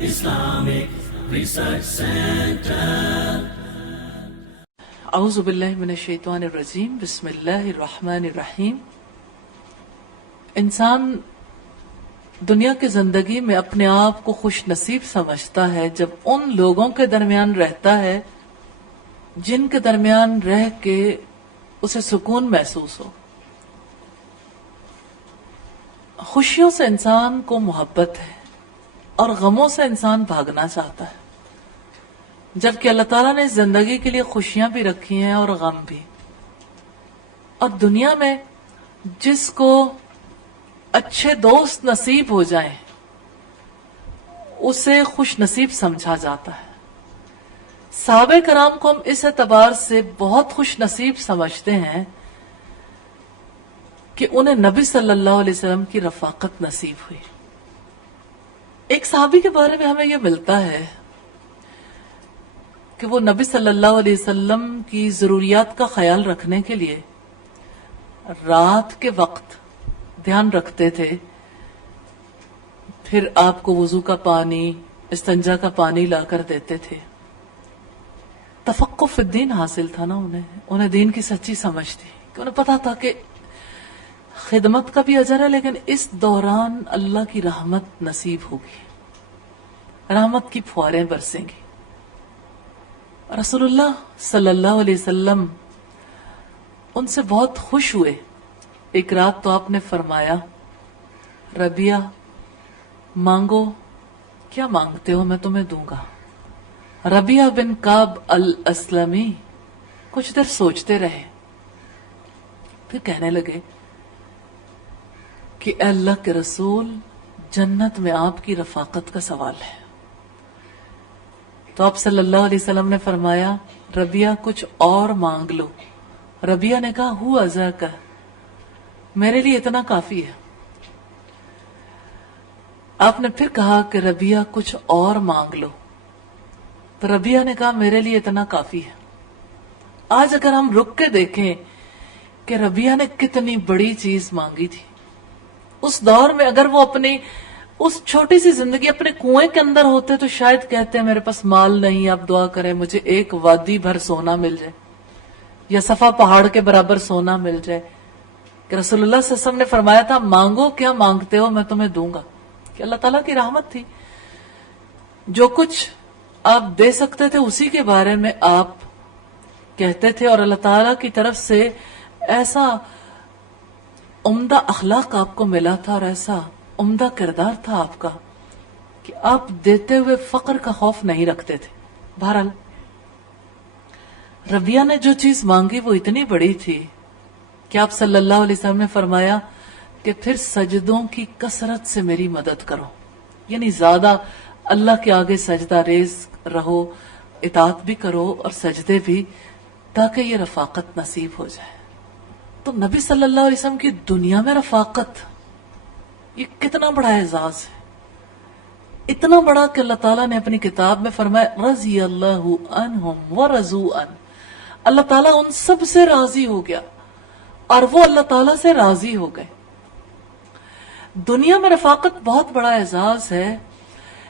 Islamic Research Center. اعوذ باللہ من الشیطان الرجیم بسم اللہ الرحمن الرحیم. انسان دنیا کی زندگی میں اپنے آپ کو خوش نصیب سمجھتا ہے جب ان لوگوں کے درمیان رہتا ہے جن کے درمیان رہ کے اسے سکون محسوس ہو. خوشیوں سے انسان کو محبت ہے اور غموں سے انسان بھاگنا چاہتا ہے، جبکہ اللہ تعالیٰ نے زندگی کے لیے خوشیاں بھی رکھی ہیں اور غم بھی. اور دنیا میں جس کو اچھے دوست نصیب ہو جائیں اسے خوش نصیب سمجھا جاتا ہے. صحابہ کرام کو ہم اس اعتبار سے بہت خوش نصیب سمجھتے ہیں کہ انہیں نبی صلی اللہ علیہ وسلم کی رفاقت نصیب ہوئی. ایک صحابی کے بارے میں ہمیں یہ ملتا ہے کہ وہ نبی صلی اللہ علیہ وسلم کی ضروریات کا خیال رکھنے کے لیے رات کے وقت دھیان رکھتے تھے، پھر آپ کو وضو کا پانی، استنجا کا پانی لا کر دیتے تھے. تفقہ فی الدین حاصل تھا نا انہیں دین کی سچی سمجھ تھی کہ انہیں پتا تھا کہ خدمت کا بھی اجر ہے، لیکن اس دوران اللہ کی رحمت نصیب ہوگی، رحمت کی فواریں برسیں گی. رسول اللہ صلی اللہ علیہ وسلم ان سے بہت خوش ہوئے. ایک رات تو آپ نے فرمایا، ربیہ مانگو، کیا مانگتے ہو میں تمہیں دوں گا. ربیہ بن کعب الاسلمی کچھ دیر سوچتے رہے، پھر کہنے لگے کہ اے اللہ کے رسول، جنت میں آپ کی رفاقت کا سوال ہے. تو آپ صلی اللہ علیہ وسلم نے فرمایا، ربیہ کچھ اور مانگ لو. ربیہ نے کہا ہوا ذاکا، میرے لیے اتنا کافی ہے. آپ نے پھر کہا کہ ربیہ کچھ اور مانگ لو. تو ربیہ نے کہا میرے لیے اتنا کافی ہے. آج اگر ہم رک کے دیکھیں کہ ربیہ نے کتنی بڑی چیز مانگی تھی اس دور میں، اگر وہ اپنی اس چھوٹی سی زندگی اپنے کنویں کے اندر ہوتے تو شاید کہتے ہیں میرے پاس مال نہیں، آپ دعا کریں مجھے ایک وادی بھر سونا مل جائے یا صفا پہاڑ کے برابر سونا مل جائے. کہ رسول اللہ صلی اللہ علیہ وسلم نے فرمایا تھا مانگو کیا مانگتے ہو میں تمہیں دوں گا. کہ اللہ تعالیٰ کی رحمت تھی، جو کچھ آپ دے سکتے تھے اسی کے بارے میں آپ کہتے تھے، اور اللہ تعالیٰ کی طرف سے ایسا عمدہ اخلاق آپ کو ملا تھا اور ایسا عمدہ کردار تھا آپ کا کہ آپ دیتے ہوئے فقر کا خوف نہیں رکھتے تھے. بہرحال ربیہ نے جو چیز مانگی وہ اتنی بڑی تھی کہ آپ صلی اللہ علیہ وسلم نے فرمایا کہ پھر سجدوں کی کثرت سے میری مدد کرو، یعنی زیادہ اللہ کے آگے سجدہ ریز رہو، اطاعت بھی کرو اور سجدے بھی، تاکہ یہ رفاقت نصیب ہو جائے. تو نبی صلی اللہ علیہ وسلم کی دنیا میں رفاقت یہ کتنا بڑا اعزاز ہے، اتنا بڑا کہ اللہ تعالیٰ نے اپنی کتاب میں فرمایا رضی اللہ عنہم ورضوا عنہ، اللہ تعالیٰ ان سب سے راضی ہو گیا اور وہ اللہ تعالیٰ سے راضی ہو گئے. دنیا میں رفاقت بہت بڑا اعزاز ہے،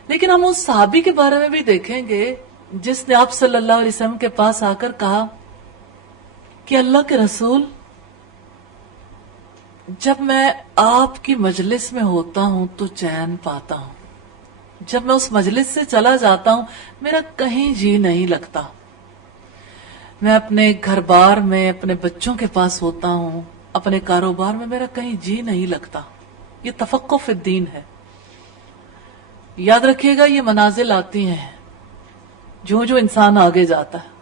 لیکن ہم اس صحابی کے بارے میں بھی دیکھیں گے جس نے آپ صلی اللہ علیہ وسلم کے پاس آ کر کہا کہ اللہ کے رسول، جب میں آپ کی مجلس میں ہوتا ہوں تو چین پاتا ہوں، جب میں اس مجلس سے چلا جاتا ہوں میرا کہیں جی نہیں لگتا. میں اپنے گھر بار میں اپنے بچوں کے پاس ہوتا ہوں، اپنے کاروبار میں میرا کہیں جی نہیں لگتا. یہ تفقہ فی الدین ہے. یاد رکھیے گا یہ منازل آتی ہیں جو انسان آگے جاتا ہے.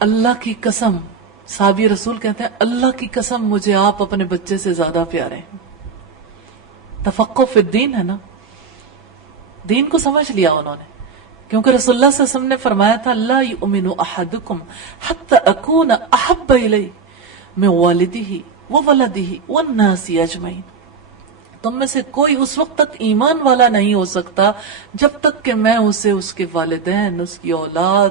اللہ کی قسم، صحابی رسول کہتے ہیں اللہ کی قسم مجھے آپ اپنے بچے سے زیادہ پیارے ہیں. تفقہ فی الدین ہے نا، دین کو سمجھ لیا انہوں نے، کیونکہ رسول اللہ صلی اللہ علیہ وسلم نے فرمایا تھا لا یؤمن احدکم حتی اکون احب الیہ من والدہ وولدہ والناس اجمعین. تم میں سے کوئی اس وقت تک ایمان والا نہیں ہو سکتا جب تک کہ میں اسے اس کے والدین، اس کی اولاد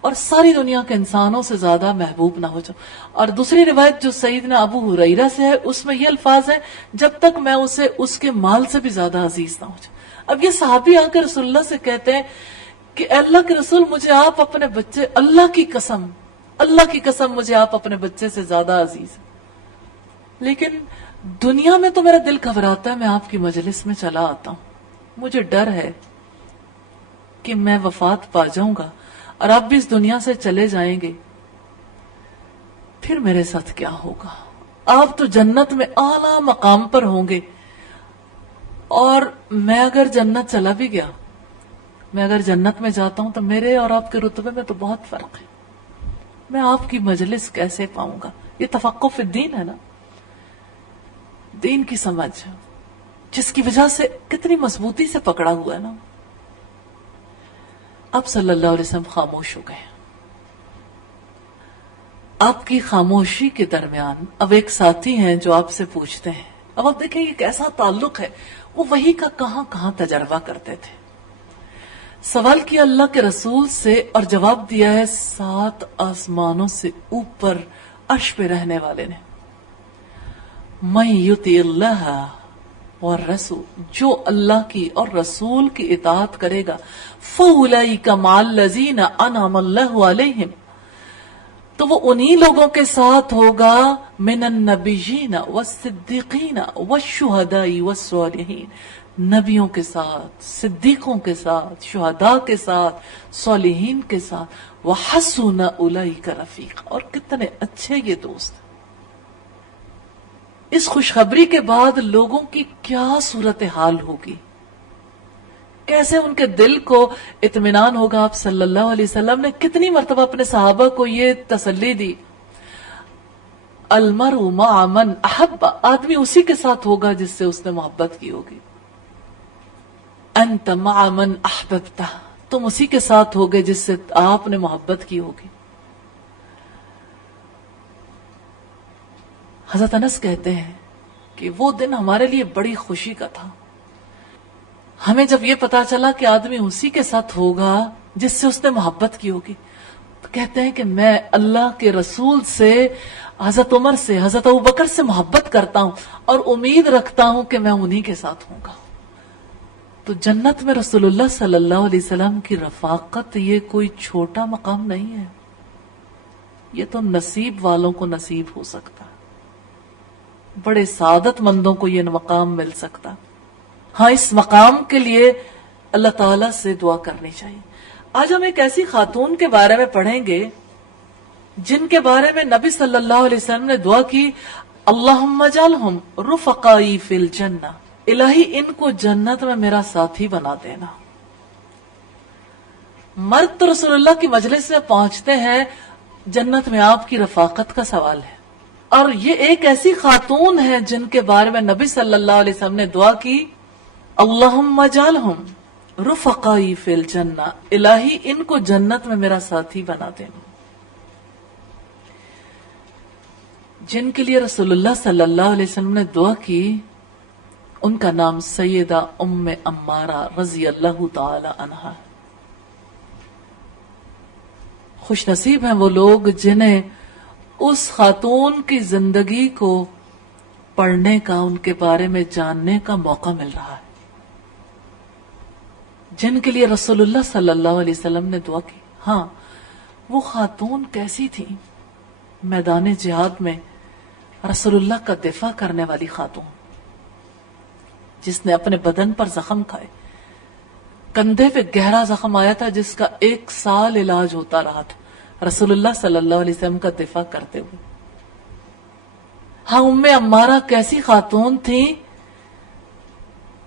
اور ساری دنیا کے انسانوں سے زیادہ محبوب نہ ہو جاؤں. اور دوسری روایت جو سیدنا ابو ہریرہ سے ہے، اس میں یہ الفاظ ہیں جب تک میں اسے اس کے مال سے بھی زیادہ عزیز نہ ہو جاؤں. اب یہ صحابی آ کر رسول اللہ سے کہتے ہیں کہ اے اللہ کے رسول، مجھے آپ اپنے بچے، اللہ کی قسم مجھے آپ اپنے بچے سے زیادہ عزیز ہیں، لیکن دنیا میں تو میرا دل گھبراتا ہے، میں آپ کی مجلس میں چلا آتا ہوں، مجھے ڈر ہے کہ میں وفات پا جاؤں گا اور آپ بھی اس دنیا سے چلے جائیں گے، پھر میرے ساتھ کیا ہوگا؟ آپ تو جنت میں اعلیٰ مقام پر ہوں گے، اور میں اگر جنت چلا بھی گیا، میں اگر جنت میں جاتا ہوں تو میرے اور آپ کے رتبے میں تو بہت فرق ہے، میں آپ کی مجلس کیسے پاؤں گا؟ یہ تفقہ فی الدین ہے نا، دین کی سمجھ جس کی وجہ سے کتنی مضبوطی سے پکڑا ہوا ہے نا. اب صلی اللہ علیہ وسلم خاموش ہو گئے. آپ کی خاموشی کے درمیان اب ایک ساتھی ہیں جو آپ سے پوچھتے ہیں. اب آپ دیکھیں یہ کیسا تعلق ہے، وہ وحی کا کہاں کہاں تجربہ کرتے تھے. سوال کیا اللہ کے رسول سے اور جواب دیا ہے 7 آسمانوں سے اوپر عرش پہ رہنے والے نے. من یطیع اللہ والرسول، جو اللہ کی اور رسول کی اطاعت کرے گا، فاولئک مع الذین انعم اللہ علیہم، تو وہ انہی لوگوں کے ساتھ ہوگا، من النبیین والصدیقین والشہداء والصالحین، نبیوں کے ساتھ، صدیقوں کے ساتھ، شہداء کے ساتھ، صالحین کے ساتھ، وحسن اولئک رفیق، اور کتنے اچھے یہ دوست. اس خوشخبری کے بعد لوگوں کی کیا صورتحال ہوگی، کیسے ان کے دل کو اطمینان ہوگا. آپ صلی اللہ علیہ وسلم نے کتنی مرتبہ اپنے صحابہ کو یہ تسلی دی، المرء مع من احب، آدمی اسی کے ساتھ ہوگا جس سے اس نے محبت کی ہوگی. انت مع من احببت، تم اسی کے ساتھ ہوگے جس سے آپ نے محبت کی ہوگی. حضرت انس کہتے ہیں کہ وہ دن ہمارے لیے بڑی خوشی کا تھا. ہمیں جب یہ پتا چلا کہ آدمی اسی کے ساتھ ہوگا جس سے اس نے محبت کی ہوگی، تو کہتے ہیں کہ میں اللہ کے رسول سے، حضرت عمر سے، حضرت ابوبکر سے محبت کرتا ہوں اور امید رکھتا ہوں کہ میں انہی کے ساتھ ہوں گا. تو جنت میں رسول اللہ صلی اللہ علیہ وسلم کی رفاقت یہ کوئی چھوٹا مقام نہیں ہے، یہ تو نصیب والوں کو نصیب ہو سکتا، بڑے سعادت مندوں کو یہ مقام مل سکتا. ہاں، اس مقام کے لیے اللہ تعالیٰ سے دعا کرنی چاہیے. آج ہم ایک ایسی خاتون کے بارے میں پڑھیں گے جن کے بارے میں نبی صلی اللہ علیہ وسلم نے دعا کی، اللہم اجعلہم رفقائی فی الجنہ، الہی ان کو جنت میں میرا ساتھی بنا دینا. مرد تو رسول اللہ کی مجلس میں پہنچتے ہیں، جنت میں آپ کی رفاقت کا سوال ہے. اور یہ ایک ایسی خاتون ہے جن کے بارے میں نبی صلی اللہ علیہ وسلم نے دعا کی، اللہم اجعلہم رفقائی فی الجنہ، الہی ان کو جنت میں میرا ساتھی بنا دینا. جن کے لیے رسول اللہ صلی اللہ علیہ وسلم نے دعا کی، ان کا نام سیدہ ام عمارہ رضی اللہ تعالی عنہا. خوش نصیب ہیں وہ لوگ جنہیں اس خاتون کی زندگی کو پڑھنے کا، ان کے بارے میں جاننے کا موقع مل رہا ہے، جن کے لیے رسول اللہ صلی اللہ علیہ وسلم نے دعا کی. ہاں، وہ خاتون کیسی تھی؟ میدان جہاد میں رسول اللہ کا دفاع کرنے والی خاتون، جس نے اپنے بدن پر زخم کھائے، کندھے پہ گہرا زخم آیا تھا جس کا 1 سال علاج ہوتا رہا تھا رسول اللہ صلی اللہ علیہ وسلم کا دفاع کرتے ہوئے. ہاں، ام عمارہ کیسی خاتون تھی؟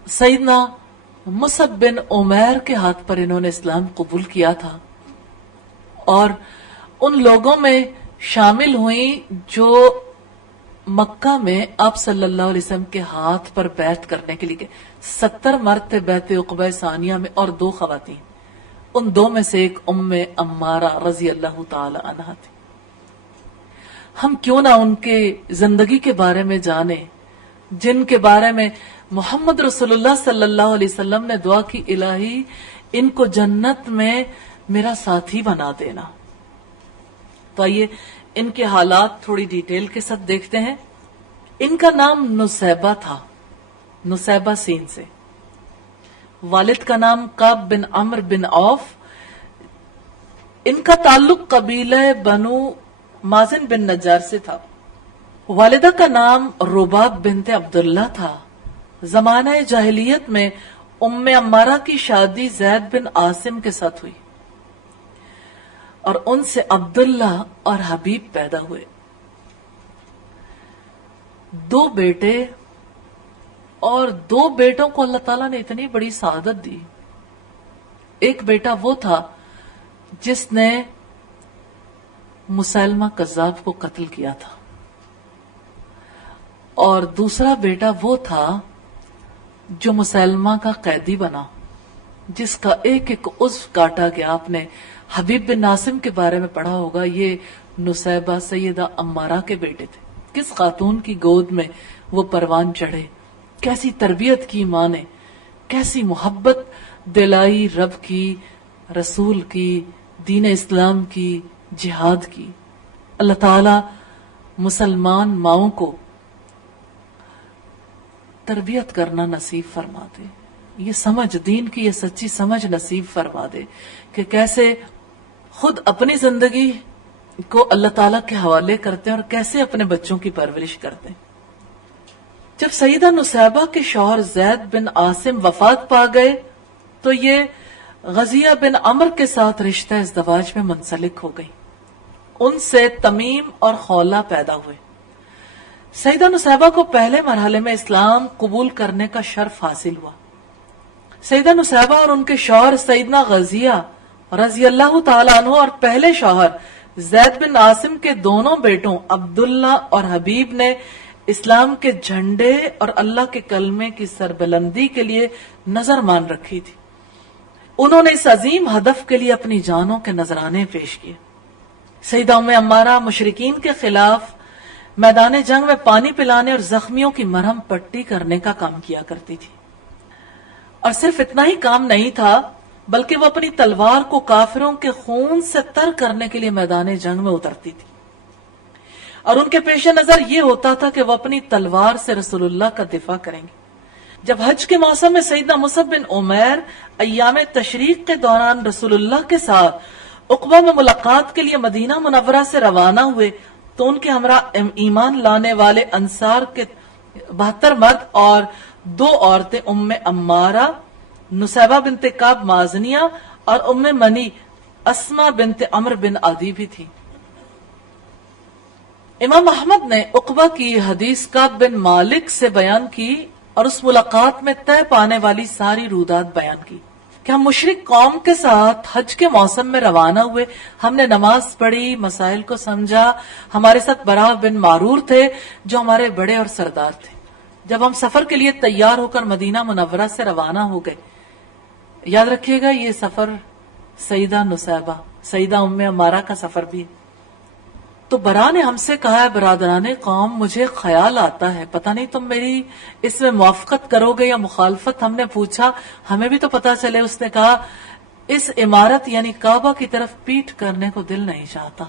سیدنا مصعب بن عمیر کے ہاتھ پر انہوں نے اسلام قبول کیا تھا اور ان لوگوں میں شامل ہوئیں جو مکہ میں آپ صلی اللہ علیہ وسلم کے ہاتھ پر بیعت کرنے کے لیے 70 مرد تھے بیعت عقبہ ثانیہ میں، اور 2 خواتین، ان 2 میں سے ایک ام عمارہ رضی اللہ تعالی عنہا تھی. ہم کیوں نہ ان کے زندگی کے بارے میں جانیں، جن کے بارے میں محمد رسول اللہ صلی اللہ علیہ وسلم نے دعا کی، الہی ان کو جنت میں میرا ساتھی بنا دینا۔ تو آئیے ان کے حالات تھوڑی ڈیٹیل کے ساتھ دیکھتے ہیں۔ ان کا نام نسیبہ تھا، نسیبہ سین سے۔ والد کا نام کعب بن عمرو بن عوف۔ ان کا تعلق قبیلہ بنو مازن بن نجار سے تھا۔ والدہ کا نام رباب بنت عبداللہ تھا۔ زمانہ جاہلیت میں ام عمارہ کی شادی زید بن عاصم کے ساتھ ہوئی اور ان سے عبداللہ اور حبیب پیدا ہوئے۔ 2 بیٹے اور 2 بیٹوں کو اللہ تعالیٰ نے اتنی بڑی سعادت دی۔ ایک بیٹا وہ تھا جس نے مسیلمہ کذاب کو قتل کیا تھا، اور دوسرا بیٹا وہ تھا جو مسیلمہ کا قیدی بنا، جس کا ایک ایک عضو کاٹا گیا۔ آپ نے حبیب بن عاصم کے بارے میں پڑھا ہوگا، یہ نسیبہ سیدہ عمارہ کے بیٹے تھے۔ کس خاتون کی گود میں وہ پروان چڑھے، کیسی تربیت کی ماں نے، کیسی محبت دلائی رب کی، رسول کی، دین اسلام کی، جہاد کی۔ اللہ تعالی مسلمان ماؤں کو تربیت کرنا نصیب فرما دے، یہ سمجھ دین کی، یہ سچی سمجھ نصیب فرما دے کہ کیسے خود اپنی زندگی کو اللہ تعالیٰ کے حوالے کرتے ہیں اور کیسے اپنے بچوں کی پرورش کرتے ہیں۔ جب سیدہ نسیبہ کے شوہر زید بن عاصم وفات پا گئے تو یہ غزیہ بن عمرو کے ساتھ رشتہ ازدواج میں منسلک ہو گئی۔ ان سے تمیم اور خولہ پیدا ہوئے۔ سیدہ نسیبہ کو پہلے مرحلے میں اسلام قبول کرنے کا شرف حاصل ہوا۔ سیدہ نسیبہ اور ان کے شوہر سیدنا غزیہ رضی اللہ تعالیٰ عنہ اور پہلے شوہر زید بن عاصم کے دونوں بیٹوں عبداللہ اور حبیب نے اسلام کے جھنڈے اور اللہ کے کلمے کی سربلندی کے لیے نظر مان رکھی تھی۔ انہوں نے اس عظیم ہدف کے لیے اپنی جانوں کے نذرانے پیش کیے۔ سیدہ ام عمارہ مشرکین کے خلاف میدان جنگ میں پانی پلانے اور زخمیوں کی مرہم پٹی کرنے کا کام کیا کرتی تھی، اور صرف اتنا ہی کام نہیں تھا بلکہ وہ اپنی تلوار کو کافروں کے خون سے تر کرنے کے لیے میدان جنگ میں اترتی تھی، اور ان کے پیش نظر یہ ہوتا تھا کہ وہ اپنی تلوار سے رسول اللہ کا دفاع کریں گے۔ جب حج کے موسم میں سیدنا مصعب بن عمیر ایام تشریق کے دوران رسول اللہ کے ساتھ عقبہ میں ملاقات کے لیے مدینہ منورہ سے روانہ ہوئے تو ان کے ہمراہ ایمان لانے والے انصار کے 72 مرد اور 2 عورتیں ام عمارہ نسیبہ بنت کعب مازنیہ اور ام منی اسما بنت عمرو بن عدی بھی تھی۔ امام احمد نے عقبہ کی حدیث کعب بن مالک سے بیان کی اور اس ملاقات میں طے پانے والی ساری رودات بیان کی کہ ہم مشرک قوم کے ساتھ حج کے موسم میں روانہ ہوئے، ہم نے نماز پڑھی، مسائل کو سمجھا، ہمارے ساتھ برا بن معرور تھے جو ہمارے بڑے اور سردار تھے۔ جب ہم سفر کے لیے تیار ہو کر مدینہ منورہ سے روانہ ہو گئے، یاد رکھیے گا یہ سفر سیدہ نسیبہ سیدہ ام عمارہ کا سفر بھی ہے، تو برا نے ہم سے کہا ہے برادران قوم مجھے خیال آتا ہے، پتہ نہیں تم میری اس میں موافقت کرو گے یا مخالفت۔ ہم نے پوچھا ہمیں بھی تو پتہ چلے۔ اس نے کہا اس عمارت یعنی کعبہ کی طرف پیٹ کرنے کو دل نہیں چاہتا،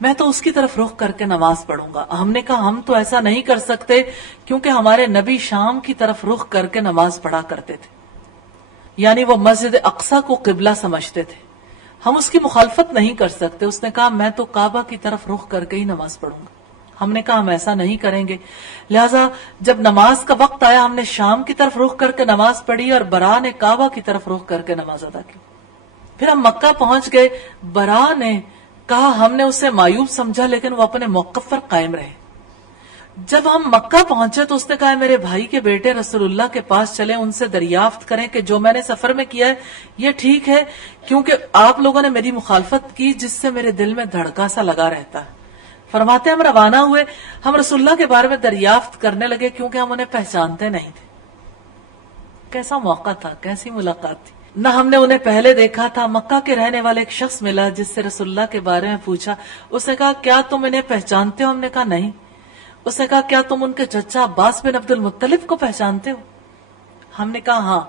میں تو اس کی طرف رخ کر کے نماز پڑھوں گا۔ ہم نے کہا ہم تو ایسا نہیں کر سکتے کیونکہ ہمارے نبی شام کی طرف رخ کر کے نماز پڑھا کرتے تھے، یعنی وہ مسجد اقصی کو قبلہ سمجھتے تھے، ہم اس کی مخالفت نہیں کر سکتے۔ اس نے کہا میں تو کعبہ کی طرف رخ کر کے ہی نماز پڑھوں گا۔ ہم نے کہا ہم ایسا نہیں کریں گے، لہٰذا جب نماز کا وقت آیا ہم نے شام کی طرف رخ کر کے نماز پڑھی اور برا نے کعبہ کی طرف رخ کر کے نماز ادا کی۔ پھر ہم مکہ پہنچ گئے، برا نے کہا ہم نے اسے معیوب سمجھا لیکن وہ اپنے موقف پر قائم رہے۔ جب ہم مکہ پہنچے تو اس نے کہا میرے بھائی کے بیٹے رسول اللہ کے پاس چلیں، ان سے دریافت کریں کہ جو میں نے سفر میں کیا ہے یہ ٹھیک ہے، کیونکہ آپ لوگوں نے میری مخالفت کی جس سے میرے دل میں دھڑکا سا لگا رہتا ہے۔ فرماتے ہم روانہ ہوئے، ہم رسول اللہ کے بارے میں دریافت کرنے لگے کیونکہ ہم انہیں پہچانتے نہیں تھے۔ کیسا موقع تھا، کیسی ملاقات تھی، نہ ہم نے انہیں پہلے دیکھا تھا۔ مکہ کے رہنے والے ایک شخص ملا جس سے رسول اللہ کے بارے میں پوچھا، اس نے کہا کیا تم انہیں پہچانتے ہو؟ ہم نے کہا نہیں۔ اس نے کہا کیا تم ان کے چچا عباس بن عبد المطلب کو پہچانتے ہو؟ ہم نے کہا ہاں،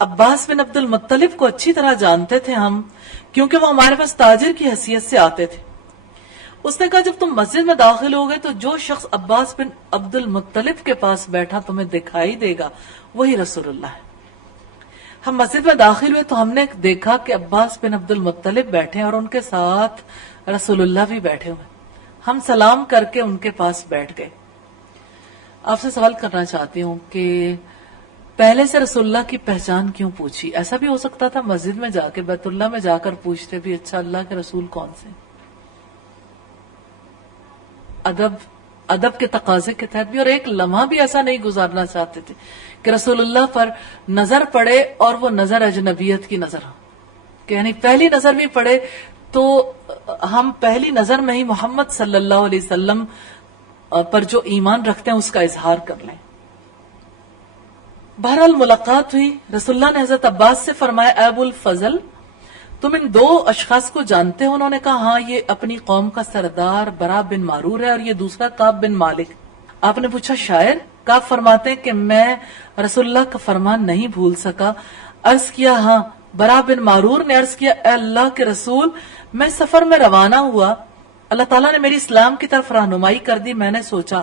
عباس بن عبد المطلب کو اچھی طرح جانتے تھے ہم، کیونکہ وہ ہمارے پاس تاجر کی حیثیت سے آتے تھے۔ اس نے کہا جب تم مسجد میں داخل ہو گئے تو جو شخص عباس بن عبد المطلب کے پاس بیٹھا تمہیں دکھائی دے گا وہی رسول اللہ ہے۔ ہم مسجد میں داخل ہوئے تو ہم نے دیکھا کہ عباس بن عبد المطلب بیٹھے ہیں اور ان کے ساتھ رسول اللہ بھی بیٹھے ہوئے۔ ہم سلام کر کے ان کے پاس بیٹھ گئے۔ آپ سے سوال کرنا چاہتی ہوں کہ پہلے سے رسول اللہ کی پہچان کیوں پوچھی؟ ایسا بھی ہو سکتا تھا مسجد میں جا کے، بیت اللہ میں جا کر پوچھتے بھی اچھا اللہ کے رسول کون سے؟ ادب کے تقاضے کے تحت بھی، اور ایک لمحہ بھی ایسا نہیں گزارنا چاہتے تھے کہ رسول اللہ پر نظر پڑے اور وہ نظر اجنبیت کی نظر ہو، کہ یعنی پہلی نظر بھی پڑے تو ہم پہلی نظر میں ہی محمد صلی اللہ علیہ وسلم پر جو ایمان رکھتے ہیں اس کا اظہار کر لیں۔ بہرحال ملاقات ہوئی، رسول اللہ نے حضرت عباس سے فرمایا اے ابو الفضل تم ان دو اشخاص کو جانتے ہو؟ انہوں نے کہا ہاں، یہ اپنی قوم کا سردار برا بن معرور ہے اور یہ دوسرا کعب بن مالک۔ آپ نے پوچھا شاعر؟ کعب فرماتے ہیں کہ میں رسول اللہ کا فرمان نہیں بھول سکا۔ عرض کیا ہاں۔ برا بن معرور نے عرض کیا اے اللہ کے رسول، میں سفر میں روانہ ہوا، اللہ تعالیٰ نے میری اسلام کی طرف رہنمائی کر دی، میں نے سوچا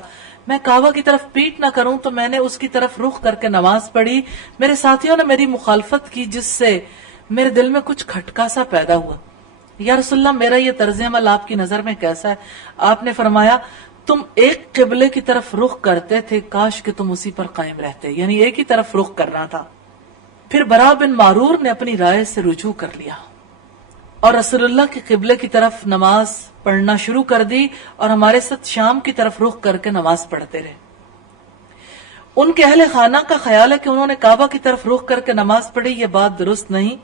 میں کعبہ کی طرف پیٹ نہ کروں تو میں نے اس کی طرف رخ کر کے نماز پڑھی، میرے ساتھیوں نے میری مخالفت کی جس سے میرے دل میں کچھ کھٹکا سا پیدا ہوا۔ یا رسول اللہ میرا یہ طرز عمل آپ کی نظر میں کیسا ہے؟ آپ نے فرمایا تم ایک قبلے کی طرف رخ کرتے تھے، کاش کہ تم اسی پر قائم رہتے، یعنی ایک ہی طرف رخ کرنا تھا۔ پھر برا بن معرور نے اپنی رائے سے رجوع کر لیا اور رسول اللہ کے قبلے کی طرف نماز پڑھنا شروع کر دی اور ہمارے ساتھ شام کی طرف رخ کر کے نماز پڑھتے رہے۔ ان کے اہل خانہ کا خیال ہے کہ انہوں نے کعبہ کی طرف رخ کر کے نماز پڑھی، یہ بات درست نہیں،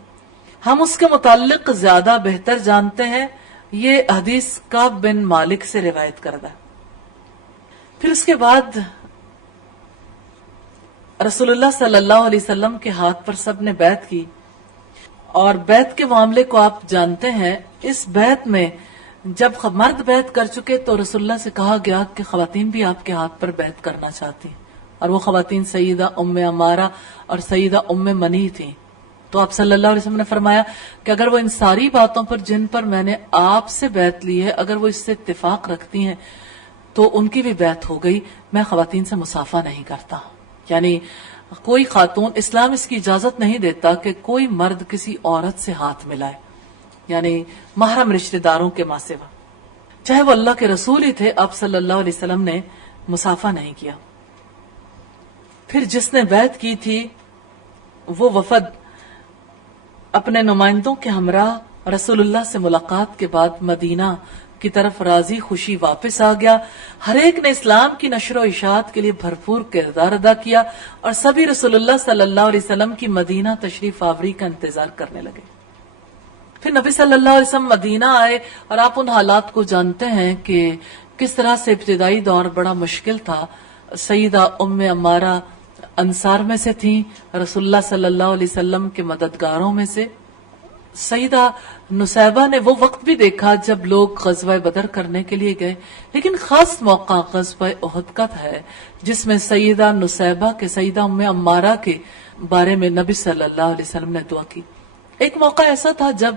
ہم اس کے متعلق زیادہ بہتر جانتے ہیں، یہ حدیث کعب بن مالک سے روایت کردہ۔ پھر اس کے بعد رسول اللہ صلی اللہ علیہ وسلم کے ہاتھ پر سب نے بیعت کی، اور بیعت کے معاملے کو آپ جانتے ہیں۔ اس بیعت میں جب مرد بیعت کر چکے تو رسول اللہ سے کہا گیا کہ خواتین بھی آپ کے ہاتھ پر بیعت کرنا چاہتی ہیں، اور وہ خواتین سیدہ ام عمارہ اور سیدہ ام منی تھیں۔ تو آپ صلی اللہ علیہ وسلم نے فرمایا کہ اگر وہ ان ساری باتوں پر جن پر میں نے آپ سے بیعت لی ہے اگر وہ اس سے اتفاق رکھتی ہیں تو ان کی بھی بیعت ہو گئی، میں خواتین سے مصافحہ نہیں کرتا۔ یعنی کوئی خاتون، اسلام اس کی اجازت نہیں دیتا کہ کوئی مرد کسی عورت سے ہاتھ ملائے، یعنی محرم رشتہ داروں کے ماں سوا، چاہے وہ اللہ کے رسول ہی تھے، آپ صلی اللہ علیہ وسلم نے مصافحہ نہیں کیا۔ پھر جس نے بیعت کی تھی وہ وفد اپنے نمائندوں کے ہمراہ رسول اللہ سے ملاقات کے بعد مدینہ کی طرف راضی خوشی واپس آ گیا۔ ہر ایک نے اسلام کی نشر و اشاعت کے لیے بھرپور کردار ادا کیا اور سبھی رسول اللہ صلی اللہ علیہ وسلم کی مدینہ تشریف آوری کا انتظار کرنے لگے۔ پھر نبی صلی اللہ علیہ وسلم مدینہ آئے اور آپ ان حالات کو جانتے ہیں کہ کس طرح سے ابتدائی دور بڑا مشکل تھا۔ سیدہ ام عمارہ انصار میں سے تھیں، رسول اللہ صلی اللہ علیہ وسلم کے مددگاروں میں سے۔ سیدہ نسیبہ نے وہ وقت بھی دیکھا جب لوگ غزوہ بدر کرنے کے لیے گئے، لیکن خاص موقع غزوہ احد کا ہے جس میں سیدہ نسیبہ کے سیدہ ام عمارہ کے بارے میں نبی صلی اللہ علیہ وسلم نے دعا کی۔ ایک موقع ایسا تھا جب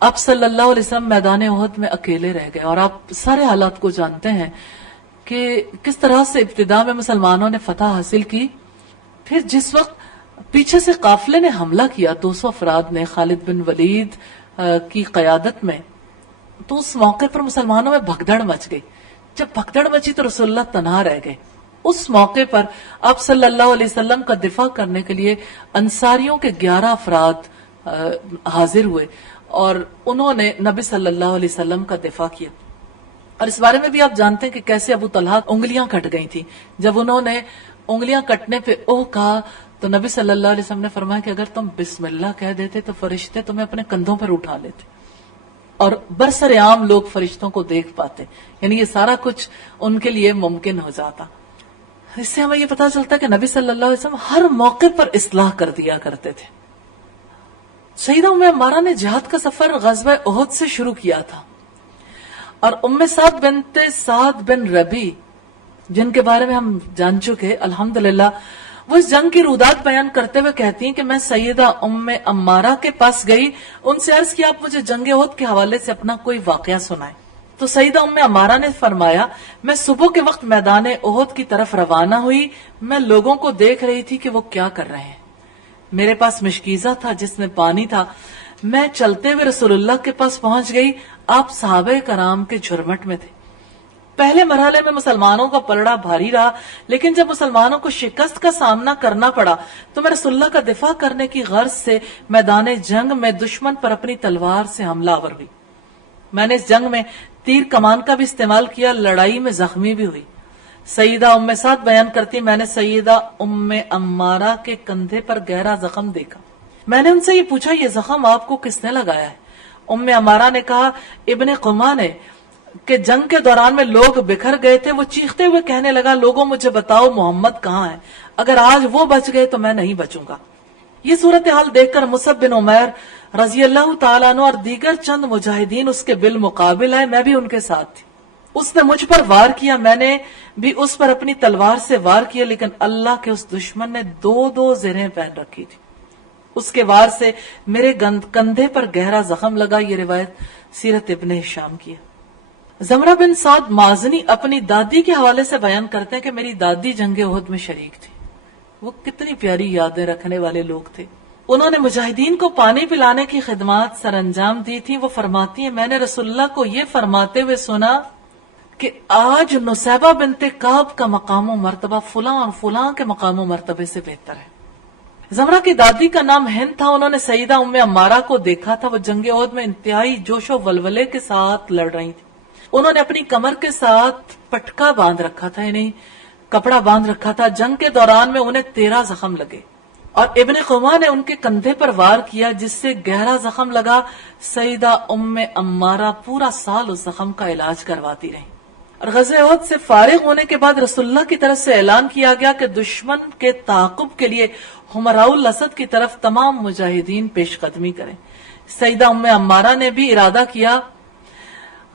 آپ صلی اللہ علیہ وسلم میدان احد میں اکیلے رہ گئے، اور آپ سارے حالات کو جانتے ہیں کہ کس طرح سے ابتدا میں مسلمانوں نے فتح حاصل کی۔ پھر جس وقت پیچھے سے قافلے نے حملہ کیا 200 افراد نے خالد بن ولید کی قیادت میں، تو اس موقع پر مسلمانوں میں بھگدڑ مچ گئی۔ جب بھگدڑ مچی تو رسول اللہ تنہا رہ گئے۔ اس موقع پر آپ صلی اللہ علیہ وسلم کا دفاع کرنے کے لیے انصاریوں کے 11 افراد حاضر ہوئے اور انہوں نے نبی صلی اللہ علیہ وسلم کا دفاع کیا۔ اور اس بارے میں بھی آپ جانتے ہیں کہ کیسے ابو طلحہ انگلیاں کٹ گئی تھی۔ جب انہوں نے انگلیاں کٹنے پہ اوہ کہا تو نبی صلی اللہ علیہ وسلم نے فرمایا کہ اگر تم بسم اللہ کہہ دیتے تو فرشتے تمہیں اپنے کندھوں پر اٹھا لیتے اور برسر عام لوگ فرشتوں کو دیکھ پاتے، یعنی یہ سارا کچھ ان کے لیے ممکن ہو جاتا۔ اس سے ہمیں یہ پتا چلتا کہ نبی صلی اللہ علیہ وسلم ہر موقع پر اصلاح کر دیا کرتے تھے۔ سیدہ ام عمارہ نے جہاد کا سفر غزوہ احد سے شروع کیا تھا، اور ام سعد بنت سعد بن ربی جن کے بارے میں ہم جان چکے، الحمدللہ وہ اس جنگ کی رودات بیان کرتے ہوئے کہتی ہیں کہ میں سیدہ ام عمارہ کے پاس گئی، ان سے عرض کیا آپ مجھے جنگ احد کے حوالے سے اپنا کوئی واقعہ سنائیں۔ تو سیدہ ام عمارہ نے فرمایا میں صبح کے وقت میدان احد کی طرف روانہ ہوئی، میں لوگوں کو دیکھ رہی تھی کہ وہ کیا کر رہے ہیں، میرے پاس مشکیزہ تھا جس میں پانی تھا، میں چلتے ہوئے رسول اللہ کے پاس پہنچ گئی، آپ صحابہ کرام کے جھرمٹ میں تھے۔ پہلے مرحلے میں مسلمانوں کا پلڑا بھاری رہا، لیکن جب مسلمانوں کو شکست کا سامنا کرنا پڑا تو میں رسول اللہ کا دفاع کرنے کی غرض سے میدان جنگ میں دشمن پر اپنی تلوار سے حملہ آور ہوئی۔ میں نے اس جنگ میں تیر کمان کا بھی استعمال کیا، لڑائی میں زخمی بھی ہوئی۔ سیدہ ام سعد بیان کرتی میں نے سیدہ ام عمارہ کے کندھے پر گہرا زخم دیکھا، میں نے ان سے یہ پوچھا یہ زخم آپ کو کس نے لگایا ہے؟ ام عمارہ نے کہا ابن قما نے، کہ جنگ کے دوران میں لوگ بکھر گئے تھے، وہ چیختے ہوئے کہنے لگا لوگوں مجھے بتاؤ محمد کہاں ہے، اگر آج وہ بچ گئے تو میں نہیں بچوں گا۔ یہ صورتحال دیکھ کر مصعب بن عمیر رضی اللہ تعالیٰ عنہ اور دیگر چند مجاہدین اس کے بالمقابل آئے، میں بھی ان کے ساتھ تھی۔ اس نے مجھ پر وار کیا، میں نے بھی اس پر اپنی تلوار سے وار کیا، لیکن اللہ کے اس دشمن نے دو زرہیں پہن رکھی تھی، اس کے وار سے میرے کندھے پر گہرا زخم لگا۔ یہ روایت سیرت ابن ہشام کی ہے۔ زمرہ بن سعد مازنی اپنی دادی کے حوالے سے بیان کرتے ہیں کہ میری دادی جنگ احد میں شریک تھی۔ وہ کتنی پیاری یادیں رکھنے والے لوگ تھے۔ انہوں نے مجاہدین کو پانی پلانے کی خدمات سر انجام دی تھی۔ وہ فرماتی ہیں میں نے رسول اللہ کو یہ فرماتے ہوئے سنا کہ آج نصیبہ بنت کعب کا مقام و مرتبہ فلاں اور فلاں کے مقام و مرتبے سے بہتر ہے۔ زمرہ کی دادی کا نام ہند تھا، انہوں نے سیدہ ام عمارہ کو دیکھا تھا، وہ جنگ احد میں انتہائی جوش و ولولے کے ساتھ لڑ رہی تھی۔ انہوں نے اپنی کمر کے ساتھ پٹکا باندھ رکھا تھا، یعنی کپڑا باندھ رکھا تھا۔ جنگ کے دوران میں انہیں 13 زخم لگے اور ابن قما نے ان کے کندھے پر وار کیا جس سے گہرا زخم لگا۔ سیدہ ام عمارہ پورا سال اس زخم کا علاج کرواتی رہی۔ اور غزوہ احد سے فارغ ہونے کے بعد رسول اللہ کی طرف سے اعلان کیا گیا کہ دشمن کے تعاقب کے لیے حمراء الاسد کی طرف تمام مجاہدین پیش قدمی کریں۔ سیدہ ام عمارہ نے بھی ارادہ کیا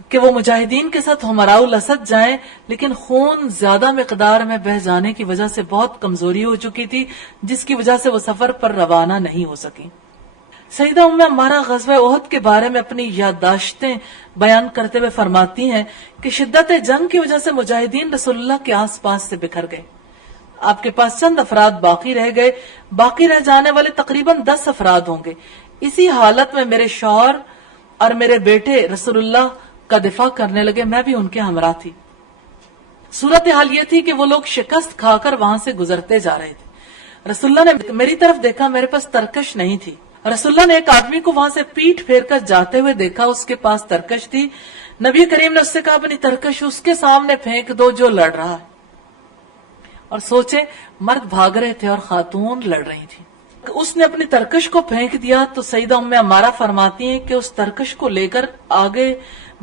کہ وہ مجاہدین کے ساتھ حمراء الاسد جائیں، لیکن خون زیادہ مقدار میں بہہ جانے کی وجہ سے بہت کمزوری ہو چکی تھی، جس کی وجہ سے وہ سفر پر روانہ نہیں ہو سکی۔ سیدہ ام عمارہ غزوہ احد کے بارے میں اپنی یادداشتیں بیان کرتے ہوئے فرماتی ہیں کہ شدت جنگ کی وجہ سے مجاہدین رسول اللہ کے آس پاس سے بکھر گئے، آپ کے پاس چند افراد باقی رہ گئے، باقی رہ جانے والے تقریباً 10 افراد ہوں گے۔ اسی حالت میں میرے شوہر اور میرے بیٹے رسول اللہ کا دفاع کرنے لگے، میں بھی ان کے ہمراہ تھی۔ صورتحال یہ تھی کہ وہ لوگ شکست کھا کر وہاں سے گزرتے جا رہے تھے۔ رسول اللہ نے میری طرف دیکھا، میرے پاس ترکش نہیں تھی۔ رسول اللہ نے ایک آدمی کو وہاں سے پیٹ پھیر کر جاتے ہوئے دیکھا، اس کے پاس ترکش تھی۔ نبی کریم نے اس سے کہا اپنی ترکش اس کے سامنے پھینک دو جو لڑ رہا ہے۔ اور سوچے مرد بھاگ رہے تھے اور خاتون لڑ رہی تھی۔ اس نے اپنی ترکش کو پھینک دیا تو سیدہ ام عمارہ فرماتی ہیں کہ اس ترکش کو لے کر آگے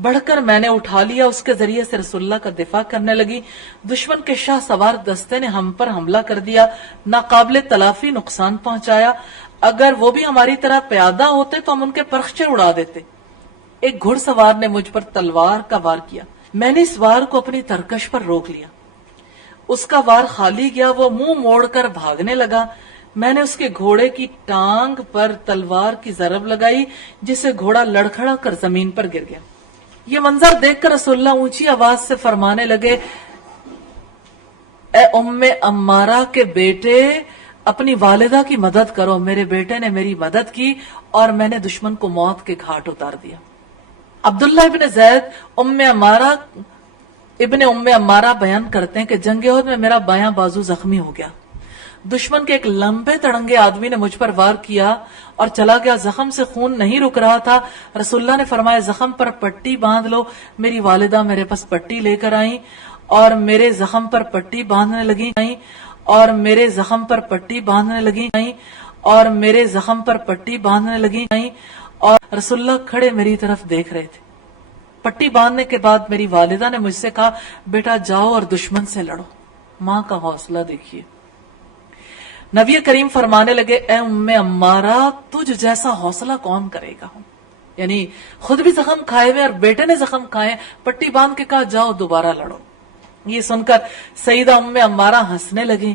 بڑھ کر میں نے اٹھا لیا، اس کے ذریعے سے رسول اللہ کا دفاع کرنے لگی۔ دشمن کے شاہ سوار دستے نے ہم پر حملہ کر دیا، ناقابل تلافی نقصان پہنچایا۔ اگر وہ بھی ہماری طرح پیادہ ہوتے تو ہم ان کے پرخچے اڑا دیتے۔ ایک گھڑ سوار نے مجھ پر تلوار کا وار کیا، میں نے اس وار کو اپنی ترکش پر روک لیا، اس کا وار خالی گیا، وہ منہ موڑ کر بھاگنے لگا۔ میں نے اس کے گھوڑے کی ٹانگ پر تلوار کی ضرب لگائی جس سے گھوڑا لڑکھڑا کر زمین پر گر گیا۔ یہ منظر دیکھ کر رسول اللہ اونچی آواز سے فرمانے لگے اے ام عمارہ کے بیٹے اپنی والدہ کی مدد کرو۔ میرے بیٹے نے میری مدد کی اور میں نے دشمن کو موت کے گھاٹ اتار دیا۔ عبداللہ ابن زید ابن ام عمارہ بیان کرتے ہیں کہ جنگ احد میں میرا بایاں بازو زخمی ہو گیا، دشمن کے ایک لمبے تڑنگے آدمی نے مجھ پر وار کیا اور چلا گیا، زخم سے خون نہیں رک رہا تھا۔ رسول اللہ نے فرمایا زخم پر پٹی باندھ لو۔ میری والدہ میرے پاس پٹی لے کر آئیں اور میرے زخم پر پٹی باندھنے لگی اور میرے زخم پر پٹی باندھنے لگی اور میرے زخم پر پٹی باندھنے لگی اور رسول اللہ کھڑے میری طرف دیکھ رہے تھے۔ پٹی باندھنے کے بعد میری والدہ نے مجھ سے کہا بیٹا جاؤ اور دشمن سے لڑو۔ ماں کا حوصلہ دیکھیے۔ نبی کریم فرمانے لگے اے ام عمارہ تجھ جیسا حوصلہ کون کرے گا؟ یعنی خود بھی زخم کھائے ہوئے اور بیٹے نے زخم کھائے، پٹی باندھ کے کہا جاؤ دوبارہ لڑو۔ یہ سن کر سیدہ ام عمارہ ہنسنے لگی۔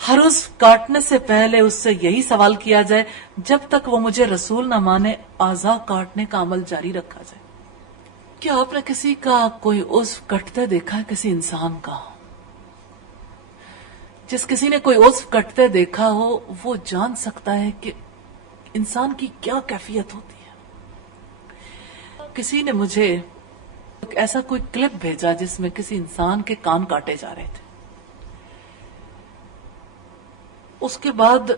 ہر عضو کاٹنے سے پہلے اس سے یہی سوال کیا جائے جب تک وہ مجھے رسول نہ مانے اعضاء کاٹنے کا عمل جاری رکھا جائے۔ کیا آپ نے کسی کا کوئی عضو کٹتے دیکھا ہے؟ کسی انسان کا؟ جس کسی نے کوئی عضو کٹتے دیکھا ہو وہ جان سکتا ہے کہ انسان کی کیا کیفیت ہوتی ہے۔ کسی نے مجھے ایسا کوئی کلپ بھیجا جس میں کسی انسان کے کان کاٹے جا رہے تھے۔ اس کے بعد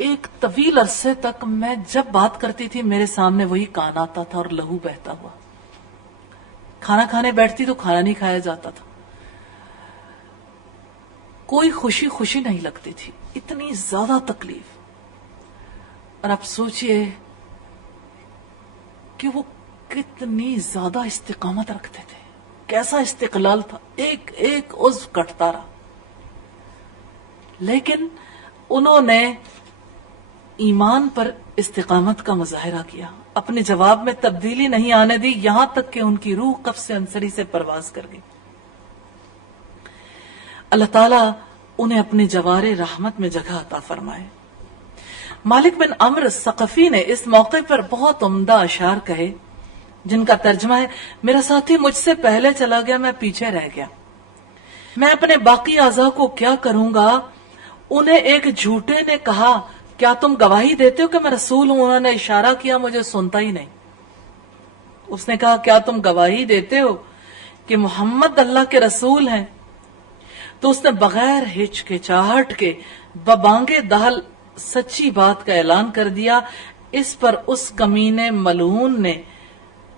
ایک طویل عرصے تک میں جب بات کرتی تھی میرے سامنے وہی کان آتا تھا اور لہو بہتا ہوا۔ کھانا کھانے بیٹھتی تو کھانا نہیں کھایا جاتا تھا، کوئی خوشی نہیں لگتی تھی، اتنی زیادہ تکلیف۔ اور آپ سوچئے کہ وہ کتنی زیادہ استقامت رکھتے تھے، کیسا استقلال تھا، ایک ایک عضو کٹتا رہا، لیکن انہوں نے ایمان پر استقامت کا مظاہرہ کیا، اپنے جواب میں تبدیلی نہیں آنے دی، یہاں تک کہ ان کی روح قفس عنصری سے پرواز کر گئی۔ اللہ تعالیٰ انہیں اپنے جوار رحمت میں جگہ عطا فرمائے۔ مالک بن عمرو ثقفی نے اس موقع پر بہت عمدہ اشعار کہے جن کا ترجمہ ہے: میرا ساتھی مجھ سے پہلے چلا گیا، میں پیچھے رہ گیا، میں اپنے باقی اعضاء کو کیا کروں گا؟ انہیں ایک جھوٹے نے کہا کیا تم گواہی دیتے ہو کہ میں رسول ہوں؟ انہوں نے اشارہ کیا، مجھے سنتا ہی نہیں۔ اس نے کہا کیا تم گواہی دیتے ہو کہ محمد اللہ کے رسول ہیں؟ تو اس نے بغیر ہچکچاہٹ کے ببانگے دہل سچی بات کا اعلان کر دیا۔ اس پر اس کمینے ملعون نے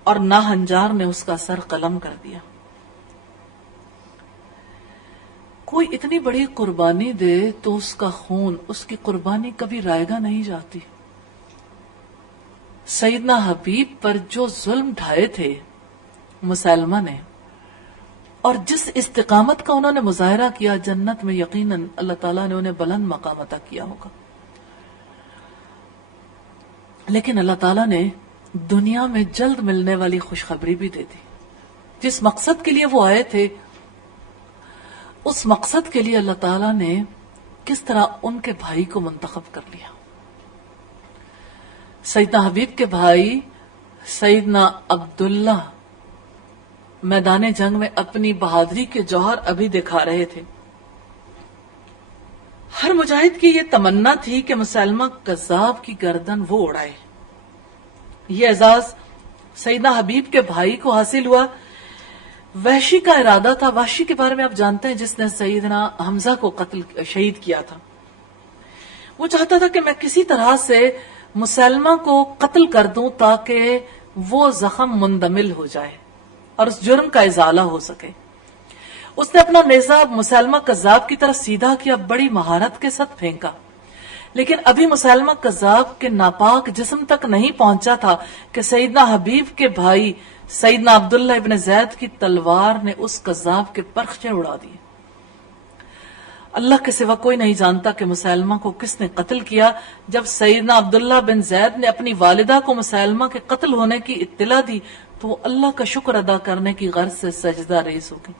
اور ناہنجار نے اس کا سر قلم کر دیا۔ کوئی اتنی بڑی قربانی دے تو اس کا خون، اس کی قربانی کبھی رائگاں نہیں جاتی۔ سیدنا حبیب پر جو ظلم ڈھائے تھے مسلمہ نے، اور جس استقامت کا انہوں نے مظاہرہ کیا، جنت میں یقیناً اللہ تعالیٰ نے انہیں بلند مقام عطا کیا ہوگا۔ لیکن اللہ تعالیٰ نے دنیا میں جلد ملنے والی خوشخبری بھی دے دی۔ جس مقصد کے لیے وہ آئے تھے، اس مقصد کے لیے اللہ تعالیٰ نے کس طرح ان کے بھائی کو منتخب کر لیا۔ سیدنا حبیب کے بھائی سیدنا عبداللہ میدان جنگ میں اپنی بہادری کے جوہر ابھی دکھا رہے تھے۔ ہر مجاہد کی یہ تمنا تھی کہ مسلمہ کذاب کی گردن وہ اڑائے۔ یہ اعزاز سیدنا حبیب کے بھائی کو حاصل ہوا۔ وحشی کا ارادہ تھا، وحشی کے بارے میں آپ جانتے ہیں، جس نے سیدنا حمزہ کو شہید کیا تھا۔ وہ چاہتا تھا کہ میں کسی طرح سے مسلمہ کو قتل کر دوں تاکہ وہ زخم مندمل ہو جائے اور اس جرم کا ازالہ ہو سکے۔ اس نے اپنا نیزہ مسلمہ کذاب کی طرف سیدھا کیا، بڑی مہارت کے ساتھ پھینکا، لیکن ابھی مسلمہ کذاب کے ناپاک جسم تک نہیں پہنچا تھا کہ سیدنا حبیب کے بھائی سیدنا عبداللہ ابن زید کی تلوار نے اس کذاب کے پرخچے اڑا دیے۔ اللہ کے سوا کوئی نہیں جانتا کہ مسلمہ کو کس نے قتل کیا۔ جب سیدنا عبداللہ بن زید نے اپنی والدہ کو مسلمہ کے قتل ہونے کی اطلاع دی تو وہ اللہ کا شکر ادا کرنے کی غرض سے سجدہ ریز ہو گئی،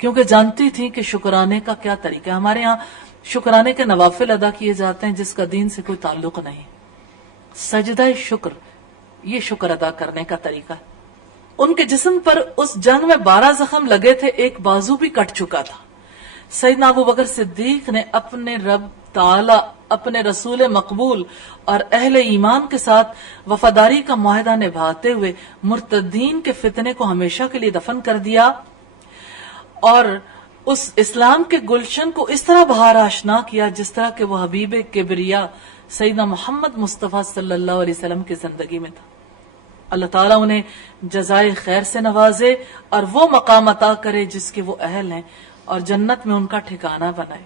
کیونکہ جانتی تھی کہ شکرانے کا کیا طریقہ ہے۔ ہمارے ہاں شکرانے کے نوافل ادا کیے جاتے ہیں جس کا دین سے کوئی تعلق نہیں۔ سجدہ شکر، یہ شکر ادا کرنے کا طریقہ ہے۔ ان کے جسم پر اس جنگ میں 12 زخم لگے تھے، ایک بازو بھی کٹ چکا تھا۔ سیدنا ابو بکر صدیق نے اپنے رب تعالی، اپنے رسول مقبول اور اہل ایمان کے ساتھ وفاداری کا معاہدہ نبھاتے ہوئے مرتدین کے فتنے کو ہمیشہ کے لیے دفن کر دیا اور اس اسلام کے گلشن کو اس طرح بہار آشنا کیا جس طرح کہ وہ حبیب کبریا سیدنا محمد مصطفیٰ صلی اللہ علیہ وسلم کی زندگی میں تھا۔ اللہ تعالیٰ انہیں جزائے خیر سے نوازے اور وہ مقام عطا کرے جس کے وہ اہل ہیں، اور جنت میں ان کا ٹھکانہ بنائے۔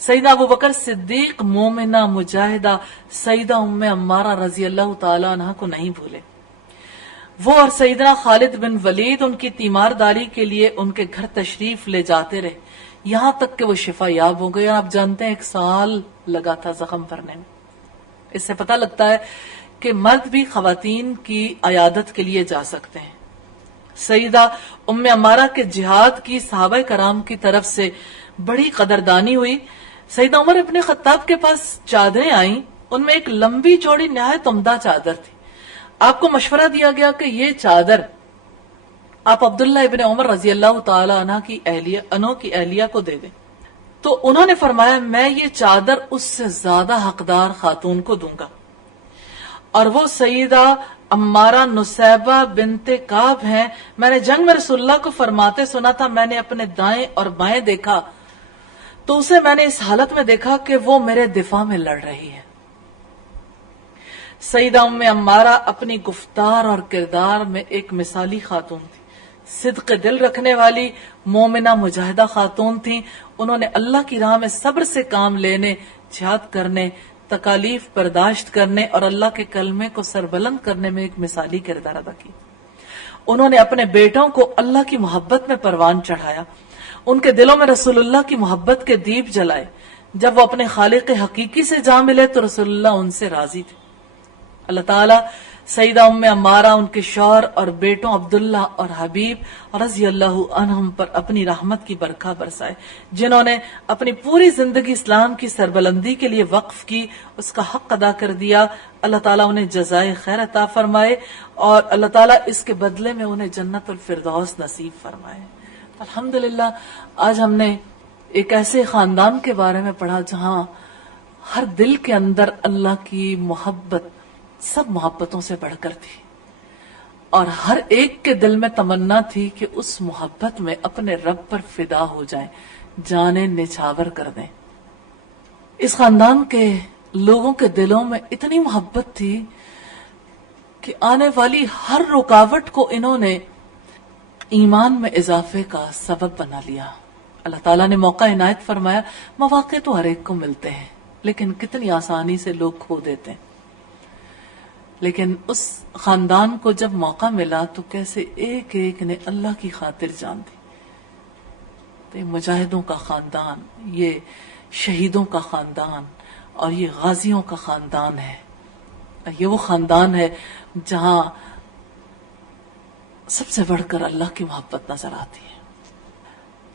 سیدنا ابو بکر صدیق مومنہ مجاہدہ سیدہ ام عمارہ رضی اللہ تعالی عنہ کو نہیں بھولے۔ وہ اور سیدنا خالد بن ولید ان کی تیمارداری کے لیے ان کے گھر تشریف لے جاتے رہے، یہاں تک کہ وہ شفا یاب ہو گئے۔ اور آپ جانتے ہیں 1 سال لگا تھا زخم بھرنے میں۔ اس سے پتہ لگتا ہے کہ مرد بھی خواتین کی عیادت کے لیے جا سکتے ہیں۔ سیدہ ام عمارہ کے جہاد کی صحابہ کرام کی طرف سے بڑی قدردانی ہوئی۔ سیدنا عمر ابن خطاب کے پاس چادریں آئیں، ان میں ایک لمبی چوڑی نہایت عمدہ چادر تھی. آپ کو مشورہ دیا گیا کہ یہ چادر آپ عبداللہ ابن عمر رضی اللہ تعالی عنہ کی اہلیہ کو دے دیں. تو انہوں نے فرمایا میں یہ چادر اس سے زیادہ حقدار خاتون کو دوں گا، اور وہ سیدہ عمارہ نصیبہ بنت کعب ہیں. میں نے جنگ میں رسول اللہ کو فرماتے سنا تھا، میں نے اپنے دائیں اور بائیں دیکھا تو اسے میں نے اس حالت میں دیکھا کہ وہ میرے دفاع میں لڑ رہی ہے. سیدہ ام عمارہ اپنی گفتار اور کردار میں ایک مثالی خاتون تھی، صدق دل رکھنے والی مومنہ مجاہدہ خاتون تھیں. انہوں نے اللہ کی راہ میں صبر سے کام لینے، جہاد کرنے، تکالیف برداشت کرنے اور اللہ کے کلمے کو سربلند کرنے میں ایک مثالی کردار ادا کی. انہوں نے اپنے بیٹوں کو اللہ کی محبت میں پروان چڑھایا، ان کے دلوں میں رسول اللہ کی محبت کے دیپ جلائے. جب وہ اپنے خالق حقیقی سے جا ملے تو رسول اللہ ان سے راضی تھے. اللہ تعالیٰ سیدہ ام عمارہ، ان کے شوہر اور بیٹوں عبداللہ اور حبیب رضی اللہ عنہم پر اپنی رحمت کی برکھا برسائے، جنہوں نے اپنی پوری زندگی اسلام کی سربلندی کے لیے وقف کی، اس کا حق ادا کر دیا. اللہ تعالیٰ انہیں جزائے خیر عطا فرمائے اور اللہ تعالیٰ اس کے بدلے میں انہیں جنت الفردوس نصیب فرمائے. الحمدللہ آج ہم نے ایک ایسے خاندان کے بارے میں پڑھا جہاں ہر دل کے اندر اللہ کی محبت سب محبتوں سے بڑھ کر تھی، اور ہر ایک کے دل میں تمنا تھی کہ اس محبت میں اپنے رب پر فدا ہو جائیں، جانیں نچھاور کر دیں. اس خاندان کے لوگوں کے دلوں میں اتنی محبت تھی کہ آنے والی ہر رکاوٹ کو انہوں نے ایمان میں اضافے کا سبب بنا لیا. اللہ تعالیٰ نے موقع عنایت فرمایا. مواقع تو ہر ایک کو ملتے ہیں، لیکن کتنی آسانی سے لوگ کھو دیتے ہیں. لیکن اس خاندان کو جب موقع ملا تو کیسے ایک ایک نے اللہ کی خاطر جان دی. تو یہ مجاہدوں کا خاندان، یہ شہیدوں کا خاندان اور یہ غازیوں کا خاندان ہے. یہ وہ خاندان ہے جہاں سب سے بڑھ کر اللہ کی محبت نظر آتی ہے.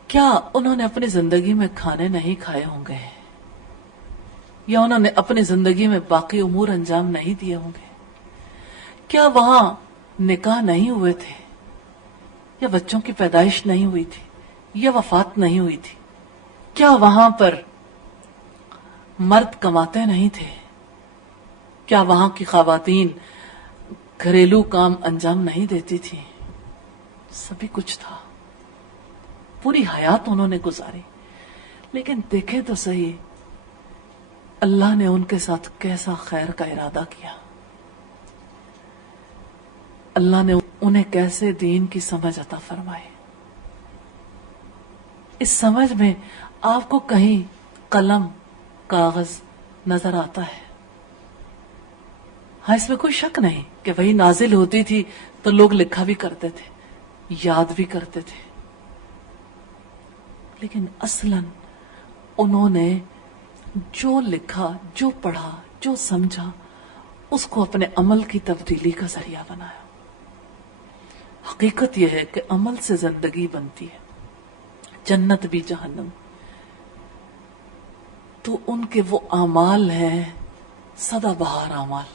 کیا انہوں نے اپنی زندگی میں کھانے نہیں کھائے ہوں گے، یا انہوں نے اپنی زندگی میں باقی امور انجام نہیں دیے ہوں گے؟ کیا وہاں نکاح نہیں ہوئے تھے، یا بچوں کی پیدائش نہیں ہوئی تھی، یا وفات نہیں ہوئی تھی؟ کیا وہاں پر مرد کماتے نہیں تھے؟ کیا وہاں کی خواتین گھریلو کام انجام نہیں دیتی تھی؟ سبھی کچھ تھا. پوری حیات انہوں نے گزاری. لیکن دیکھیں تو صحیح اللہ نے ان کے ساتھ کیسا خیر کا ارادہ کیا. اللہ نے انہیں کیسے دین کی سمجھ عطا فرمائی. اس سمجھ میں آپ کو کہیں قلم کاغذ نظر آتا ہے؟ ہاں، اس میں کوئی شک نہیں کہ وہی نازل ہوتی تھی تو لوگ لکھا بھی کرتے تھے، یاد بھی کرتے تھے، لیکن اصلاً انہوں نے جو لکھا، جو پڑھا، جو سمجھا، اس کو اپنے عمل کی تبدیلی کا ذریعہ بنایا. حقیقت یہ ہے کہ عمل سے زندگی بنتی ہے، جنت بھی جہنم. تو ان کے وہ اعمال ہیں سدا بہار اعمال.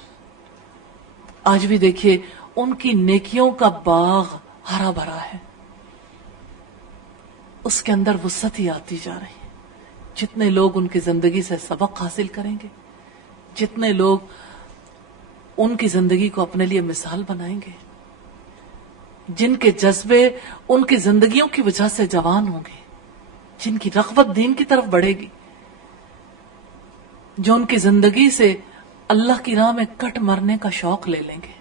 آج بھی دیکھیے ان کی نیکیوں کا باغ ہرا بھرا ہے، اس کے اندر وسعت ہی آتی جا رہی ہے. جتنے لوگ ان کی زندگی سے سبق حاصل کریں گے، جتنے لوگ ان کی زندگی کو اپنے لیے مثال بنائیں گے، جن کے جذبے ان کی زندگیوں کی وجہ سے جوان ہوں گے، جن کی رغبت دین کی طرف بڑھے گی، جو ان کی زندگی سے اللہ کی راہ میں کٹ مرنے کا شوق لے لیں گے،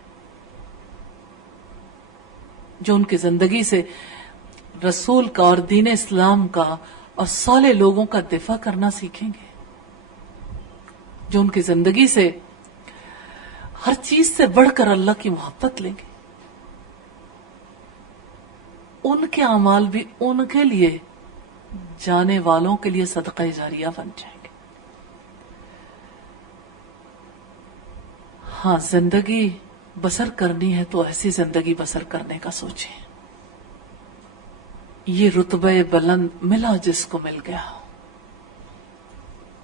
جو ان کی زندگی سے رسول کا اور دین اسلام کا اور صالح لوگوں کا دفاع کرنا سیکھیں گے، جو ان کی زندگی سے ہر چیز سے بڑھ کر اللہ کی محبت لیں گے، ان کے اعمال بھی ان کے لیے جانے والوں کے لیے صدقہ جاریہ بن جائیں گے. ہاں، زندگی بسر کرنی ہے تو ایسی زندگی بسر کرنے کا سوچیں. یہ رتبہ بلند ملا جس کو مل گیا،